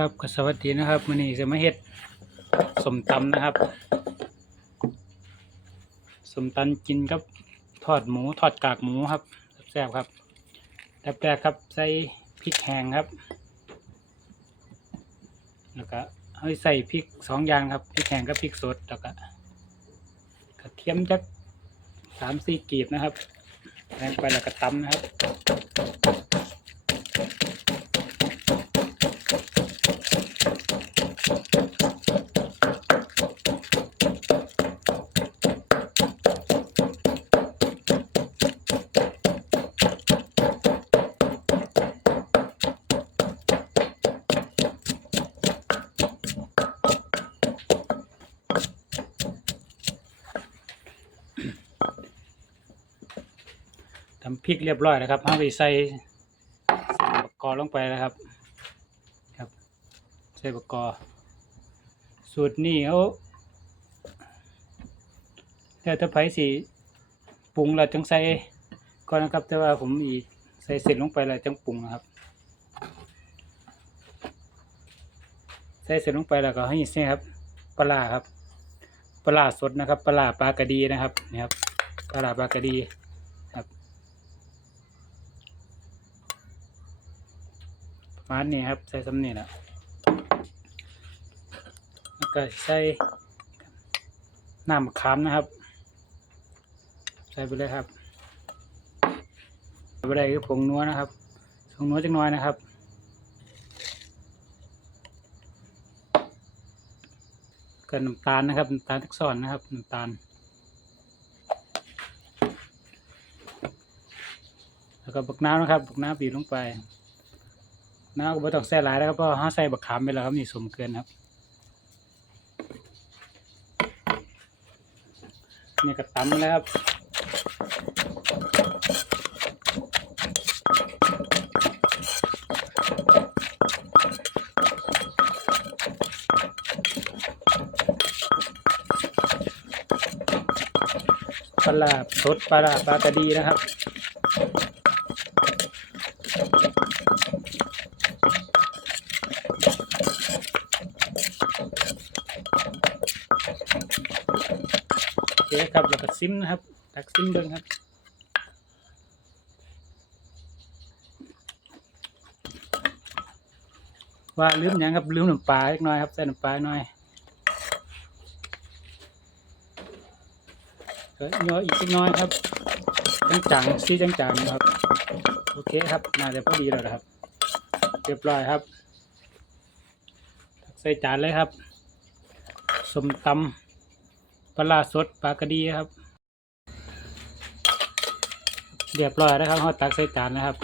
ครับก็สวัสดีนะครับมื้อนี้จะมาเฮ็ดสมตำนะครับสมตำกินกับทอดหมูทอดกากหมูครับแซ่บครับแรกครับใส่พริกแห้งครับ แล้วก็เอาใส่พริกสองอย่างครับพริกแห้งกับพริกสดแล้วก็กระเทียมจักสามสี่กีบนะครับแทงไปแล้วก็ตำนะครับ ทำพริกเรียบร้อยแล้วครับเอาไปใส่บกกอลงไปนะครับ ครับ ใส่บกกอสูตรนี้เขาแล้วถ้าไผสิปรุงแล้วจังใส่ก่อนนะครับ แต่ว่าผมอีกใส่เสร็จลงไปแล้วจังปรุงนะครับ ใส่เสร็จลงไปแล้วก็ให้ใส่ครับปลาครับปลาสดนะครับ ปลาปลากระดีนะครับนี่ครับปลาปลากระดี ครับประ มาณนี้ครับ ใส่สำเนียงแล้วแล้วก็ใส่น้ำมะขามนะครับ ใส่ไปเลยครับใส่ไปเลยคือผงนัวนะครับผงนัวจังน้อยนะครับก็น้ำตาลนะครับน้ำตาลทักซ้อนนะครับน้ำตาลแล้วก็บักน้ำนะครับบักน้ำบีบลงไป น้ำก็ไม่ต้องใส่หลายแล้วครับเพราะห้าใส่บักขามไปแล้วครับนี่สมเกินครับ นี่ก็ตำแล้วครับปลาสดปลาร้าปลากระดีนะครับ คครับแล้วก็ซิมนะครับตักซิมเบิ้งครับว่าลืมยังครับลืมน้ำปลาเล็กน้อยครับใส่น้ำปลาหน่อยก็ย่ออีกเล็กน้อยครับจังๆซีจังๆนะครับโอเคครับน่าจะพอดีแล้วนะครับเรียบร้อยครับ ใส่จานเลยครับสมตำ ปลาสดปลากระดีครับ เรียบร้อยแล้วครับเราตักใส่จานนะครับ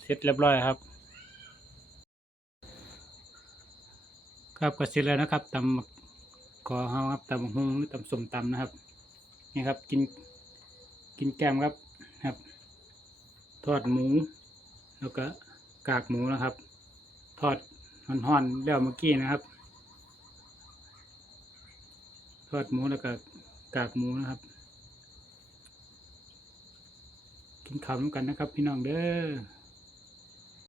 เสร็จเรียบร้อยครับ ครับก็เสร็จแล้วนะครับตำ ขอเฮาครับตำหุงหรือตำสมตำนะครับ นี่ครับกินกินแกมครับครับ ทอดหมู แล้วก็กากหมูนะครับ ทอดห่อนๆแล้วเมื่อกี้นะครับ ทอดหมูแล้วก็กากหมูนะครับ กินข้าวร่วมกันนะครับ พี่น้องเด้อ